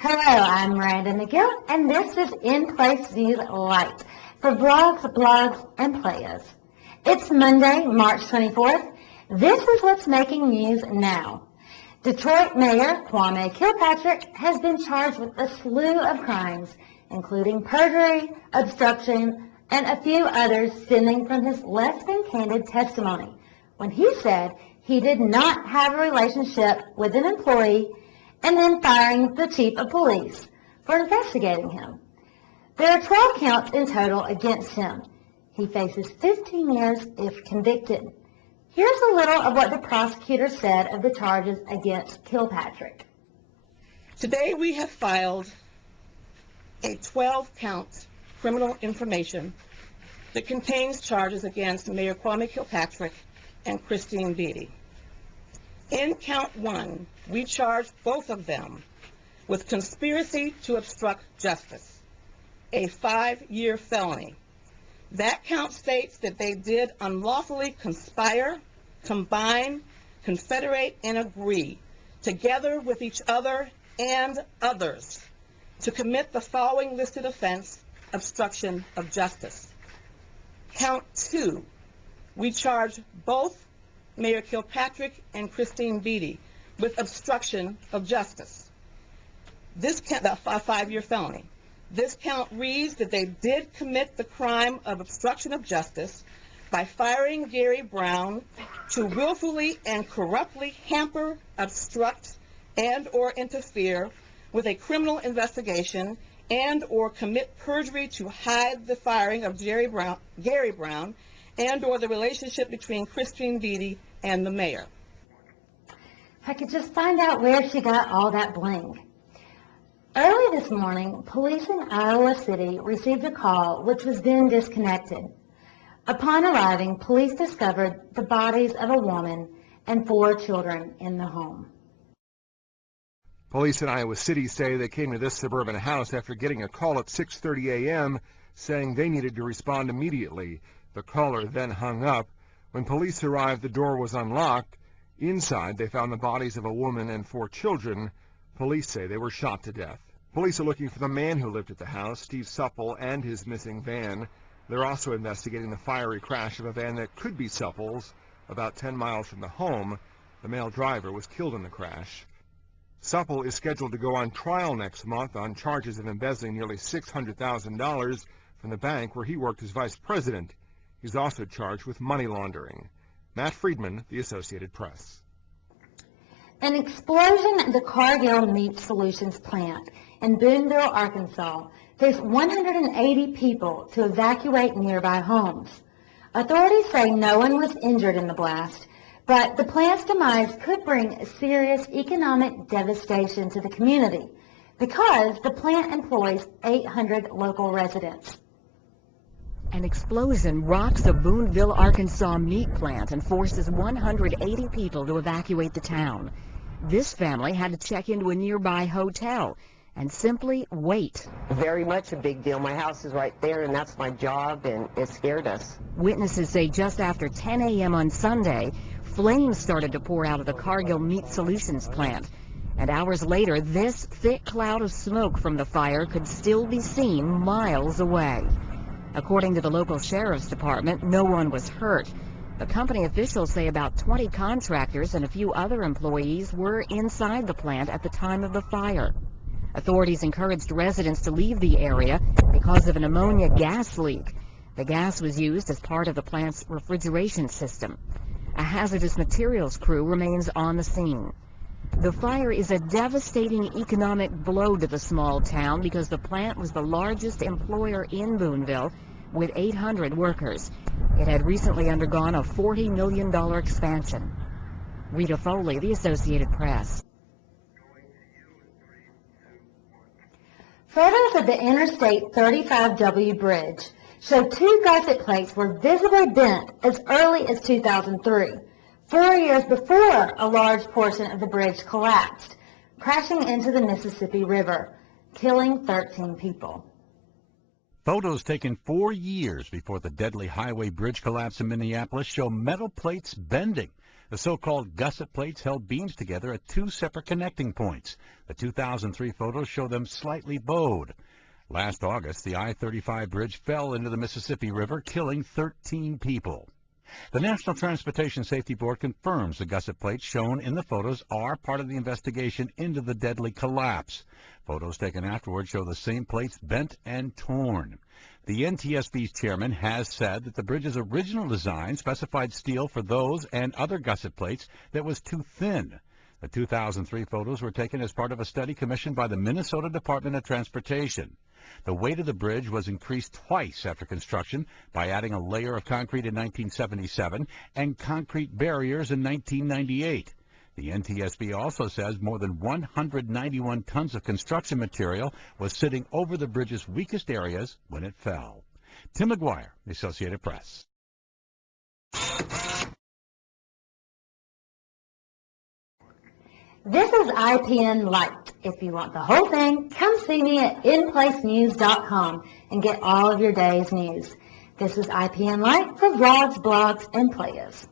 Hello, I'm Miranda McGill, and this is In Place News Light for vlogs, blogs, and players. It's Monday, March 24th. This is what's making news now. Detroit Mayor Kwame Kilpatrick has been charged with a slew of crimes, including perjury, obstruction, and a few others stemming from his less than candid testimony when he said he did not have a relationship with an employee and then firing the chief of police for investigating him. There are 12 counts in total against him. He faces 15 years if convicted. Here's a little of what the prosecutor said of the charges against Kilpatrick. Today we have filed a 12-count criminal information that contains charges against Mayor Kwame Kilpatrick and Christine Beatty. In count 1, we charge both of them with conspiracy to obstruct justice, a 5-year felony. That count states that they did unlawfully conspire, combine, confederate, and agree, together with each other and others, to commit the following listed offense: obstruction of justice. Count 2, we charge both Mayor Kilpatrick and Christine Beatty with obstruction of justice. This count, a 5-year felony. This count reads that they did commit the crime of obstruction of justice by firing Gary Brown to willfully and corruptly hamper, obstruct, and or interfere with a criminal investigation and or commit perjury to hide the firing of Gary Brown and or the relationship between Christine Beatty and the mayor. If I could just find out where she got all that bling. Early this morning, police in Iowa City received a call which was then disconnected. Upon arriving, police discovered the bodies of a woman and 4 children in the home. Police in Iowa City say they came to this suburban house after getting a call at 6:30 a.m. saying they needed to respond immediately. The caller then hung up. When police arrived, the door was unlocked. Inside, they found the bodies of a woman and 4 children. Police say they were shot to death. Police are looking for the man who lived at the house, Steve Supple, and his missing van. They're also investigating the fiery crash of a van that could be Supple's about 10 miles from the home. The male driver was killed in the crash. Supple is scheduled to go on trial next month on charges of embezzling nearly $600,000 from the bank where he worked as vice president. He's also charged with money laundering. Matt Friedman, The Associated Press. An explosion at the Cargill Meat Solutions plant in Booneville, Arkansas, forced 180 people to evacuate nearby homes. Authorities say no one was injured in the blast, but the plant's demise could bring serious economic devastation to the community because the plant employs 800 local residents. An explosion rocks a Booneville, Arkansas meat plant and forces 180 people to evacuate the town. This family had to check into a nearby hotel and simply wait. Very much a big deal. My house is right there, and that's my job, and it scared us. Witnesses say just after 10 a.m. on Sunday, flames started to pour out of the Cargill Meat Solutions plant. And hours later, this thick cloud of smoke from the fire could still be seen miles away. According to the local sheriff's department, no one was hurt. The company officials say about 20 contractors and a few other employees were inside the plant at the time of the fire. Authorities encouraged residents to leave the area because of an ammonia gas leak. The gas was used as part of the plant's refrigeration system. A hazardous materials crew remains on the scene. The fire is a devastating economic blow to the small town because the plant was the largest employer in Booneville with 800 workers. It had recently undergone a $40 million expansion. Rita Foley, The Associated Press. Photos of the Interstate 35W bridge show 2 gusset plates were visibly bent as early as 2003, 4 years before a large portion of the bridge collapsed, crashing into the Mississippi River, killing 13 people. Photos taken 4 years before the deadly highway bridge collapse in Minneapolis show metal plates bending. The so-called gusset plates held beams together at two separate connecting points. The 2003 photos show them slightly bowed. Last August, the I-35 bridge fell into the Mississippi River, killing 13 people. The National Transportation Safety Board confirms the gusset plates shown in the photos are part of the investigation into the deadly collapse. Photos taken afterward show the same plates bent and torn. The NTSB's chairman has said that the bridge's original design specified steel for those and other gusset plates that was too thin. The 2003 photos were taken as part of a study commissioned by the Minnesota Department of Transportation. The weight of the bridge was increased twice after construction by adding a layer of concrete in 1977 and concrete barriers in 1998. The NTSB also says more than 191 tons of construction material was sitting over the bridge's weakest areas when it fell. Tim McGuire, the Associated Press. This is IPN Light. If you want the whole thing, come see me at INPLACENEWS.com and get all of your day's news. This is IPN Light for vlogs, blogs, and players.